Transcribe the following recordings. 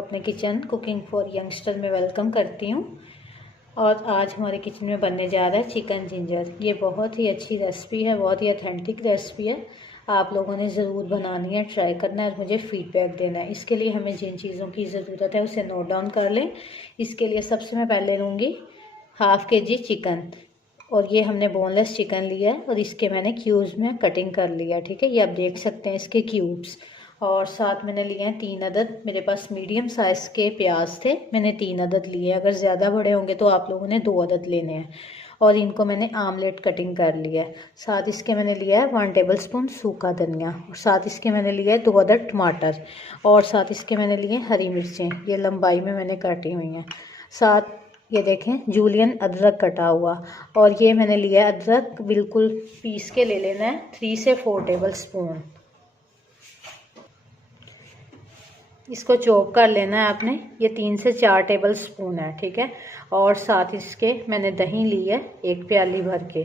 अपने kitchen cooking for youngster में welcome करती हूँ। और आज हमारे किचन में बनने जा रहा है चिकन जिंजर। ये बहुत ही अच्छी रेसिपी है, बहुत ही ऑथेंटिक रेसिपी है। आप लोगों ने ज़रूर बनानी है, ट्राई करना है और मुझे फीडबैक देना है। इसके लिए हमें जिन चीज़ों की ज़रूरत है उसे नोट डाउन कर लें। इसके लिए सबसे मैं पहले लूँगी हाफ़ kg चिकन, और ये हमने बोनलेस चिकन लिया है और इसके मैंने क्यूब्स में कटिंग कर लिया, ठीक है। ये आप देख सकते हैं इसके क्यूब्स। और साथ मैंने लिए हैं 3 अदद, मेरे पास मीडियम साइज़ के प्याज थे, मैंने 3 अदद लिए। अगर ज़्यादा बड़े होंगे तो आप लोगों ने 2 अदद लेने हैं। और इनको मैंने आमलेट कटिंग कर लिया है। साथ इसके मैंने लिया है 1 टेबलस्पून सूखा धनिया, और साथ इसके मैंने लिया है 2 अदद टमाटर, और साथ इसके मैंने लिए हरी मिर्चें, ये लंबाई में मैंने काटी हुई हैं। साथ ये देखें जूलियन अदरक कटा हुआ, और ये मैंने लिया है अदरक बिल्कुल पीस के ले लेना है, 3 से 4 टेबलस्पून। इसको चॉप कर लेना है आपने, ये 3 से 4 टेबलस्पून है, ठीक है। और साथ इसके मैंने दही ली है 1 प्याली भर के,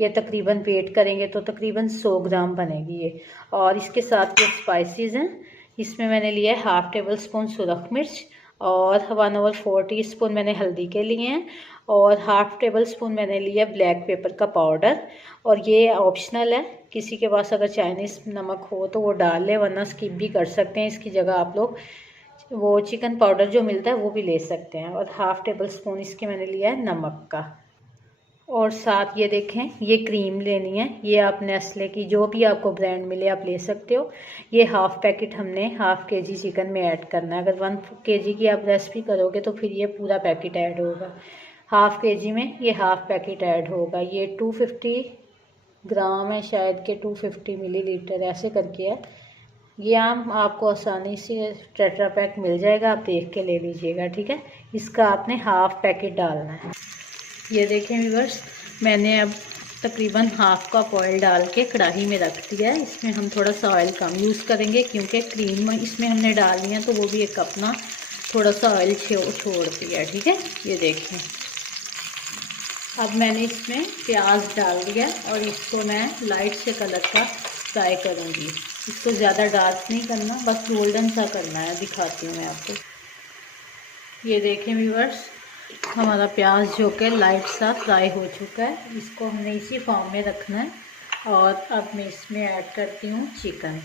ये तकरीबन वेट करेंगे तो तकरीबन 100 ग्राम बनेगी ये। और इसके साथ ये स्पाइसेस हैं, इसमें मैंने लिया है हाफ़ टेबलस्पून सुरख मिर्च, और 1/4 टीस्पून मैंने हल्दी के लिए हैं, और हाफ़ टेबलस्पून मैंने लिया ब्लैक पेपर का पाउडर। और ये ऑप्शनल है, किसी के पास अगर चाइनीज़ नमक हो तो वो डाल ले, वरना स्किप भी कर सकते हैं। इसकी जगह आप लोग वो चिकन पाउडर जो मिलता है वो भी ले सकते हैं। और हाफ़ टेबलस्पून इसके मैंने लिया है नमक का। और साथ ये देखें ये क्रीम लेनी है, ये आप नेस्ले की जो भी आपको ब्रांड मिले आप ले सकते हो। ये हाफ़ पैकेट हमने हाफ़ kg चिकन में ऐड करना है। अगर 1 kg की आप रेसिपी करोगे तो फिर ये पूरा पैकेट ऐड होगा। हाफ़ kg में ये हाफ़ पैकेट ऐड होगा। ये 250 ग्राम है शायद के 250 मिलीलीटर ऐसे करके है। ये आपको आसानी से टेट्रा पैक मिल जाएगा, आप देख के ले लीजिएगा, ठीक है। इसका आपने हाफ़ पैकेट डालना है। ये देखें व्यूअर्स, मैंने अब तकरीबन हाफ़ कप ऑयल डाल के कढ़ाई में रख दिया है। इसमें हम थोड़ा सा ऑयल कम यूज़ करेंगे क्योंकि क्रीम इसमें हमने डालनी है, तो वो भी एक अपना थोड़ा सा ऑयल छोड़ती है, ठीक है। ये देखें अब मैंने इसमें प्याज डाल दिया और इसको मैं लाइट से कलर का फ्राई करूँगी। इसको ज़्यादा डार्क नहीं करना, बस गोल्डन सा करना है। दिखाती हूँ मैं आपको। ये देखें व्यूअर्स, हमारा प्याज जो कि लाइट सा फ्राई हो चुका है। इसको हमने इसी फॉर्म में रखना है। और अब मैं इसमें ऐड करती हूँ चिकन,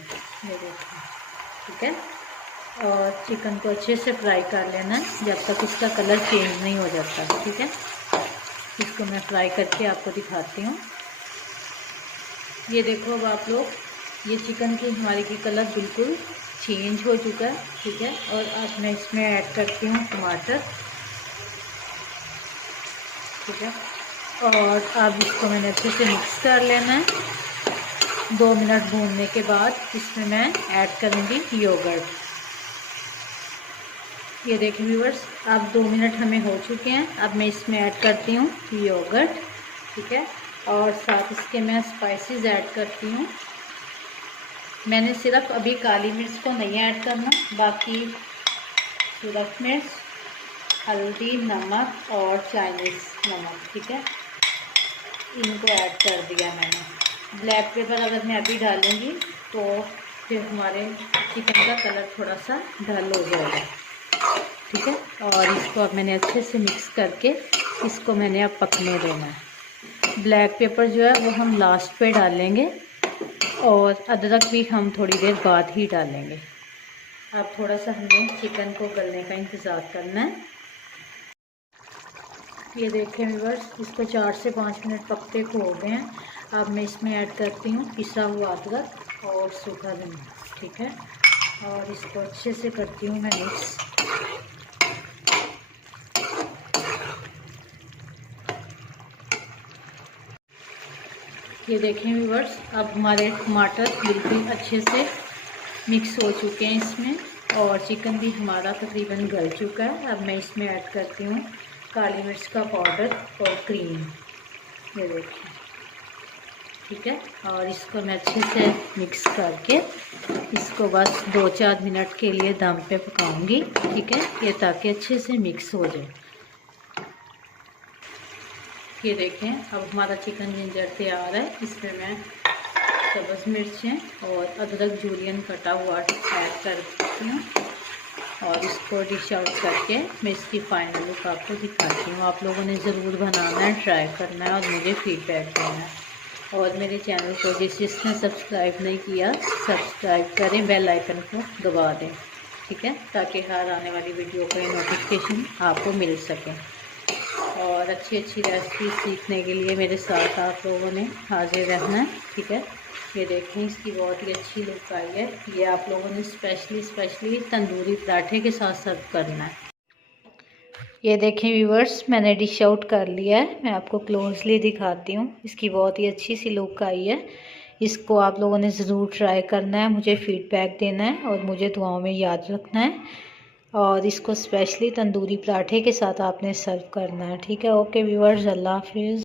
ये देखिए, ठीक है। और चिकन को अच्छे से फ्राई कर लेना है जब तक इसका कलर चेंज नहीं हो जाता, ठीक है। इसको मैं फ्राई करके आपको दिखाती हूँ। ये देखो अब आप लोग, ये चिकन की हमारे की कलर बिल्कुल चेंज हो चुका है, ठीक है। और अब मैं इसमें ऐड करती हूँ टमाटर, ठीक है। और अब इसको मैंने अच्छे से मिक्स कर लेना है। 2 मिनट भूनने के बाद इसमें मैं ऐड करूँगी योगर्ट। ये देखिए व्यूअर्स, अब 2 मिनट हमें हो चुके हैं। अब मैं इसमें ऐड करती हूँ योगर्ट, ठीक है। और साथ इसके मैं स्पाइसेस ऐड करती हूँ। मैंने सिर्फ अभी काली मिर्च को नहीं ऐड करना, बाकी सुरख मिर्च, हल्दी, नमक और चाइनीज़ नमक, ठीक है, इनको ऐड कर दिया मैंने। ब्लैक पेपर अगर मैं अभी डालूँगी तो फिर हमारे चिकन का कलर थोड़ा सा डल हो जाएगा, ठीक है। और इसको अब मैंने अच्छे से मिक्स करके इसको मैंने अब पकने देना है। ब्लैक पेपर जो है वो हम लास्ट पे डालेंगे, और अदरक भी हम थोड़ी देर बाद ही डालेंगे। अब थोड़ा सा हमें चिकन को गलने का इंतज़ार करना है। ये देखें व्यूअर्स, इसको 4 से 5 मिनट पकते को हो गए हैं। अब मैं इसमें ऐड करती हूँ पिसा हुआ अदरक और सूखा धनिया, ठीक है। और इसको अच्छे से करती हूँ मैं मिक्स। ये देखें व्यूअर्स, अब हमारे टमाटर बिल्कुल अच्छे से मिक्स हो चुके हैं इसमें, और चिकन भी हमारा तकरीबन गल चुका है। अब मैं इसमें ऐड करती हूँ काली मिर्च का पाउडर और क्रीम, ये देखिए, ठीक है। और इसको मैं अच्छे से मिक्स करके इसको बस 2-4 मिनट के लिए दम पे पकाऊंगी, ठीक है, ये ताकि अच्छे से मिक्स हो जाए। ये देखें अब हमारा चिकन जिंजर तैयार है। इसमें मैं सब्ज़ मिर्चें और अदरक जूलियन कटा हुआ ऐड करती हूँ, और इसको डिश आउट करके मैं इसकी फाइनल लुक आपको दिखाती हूँ। आप लोगों ने ज़रूर बनाना है, ट्राई करना है और मुझे फीडबैक देना है। और मेरे चैनल को जिसने सब्सक्राइब नहीं किया सब्सक्राइब करें, बेल आइकन को दबा दें, ठीक है, ताकि हर आने वाली वीडियो का नोटिफिकेशन आपको मिल सके। और अच्छी अच्छी रेसिपी सीखने के लिए मेरे साथ आप लोगों ने हाजिर रहना है, ठीक है। ये देखें, इसकी बहुत ही अच्छी लुक आई है। ये आप लोगों ने स्पेशली तंदूरी पराठे के साथ सर्व करना है। ये देखें व्यूवर्स, मैंने डिश आउट कर लिया है। मैं आपको क्लोजली दिखाती हूँ। इसकी बहुत ही अच्छी सी लुक आई है। इसको आप लोगों ने ज़रूर ट्राई करना है, मुझे फ़ीडबैक देना है और मुझे दुआओं में याद रखना है। और इसको स्पेशली तंदूरी पराठे के साथ आपने सर्व करना है, ठीक है। ओके व्यूवर्स, अल्लाह हाफिज़।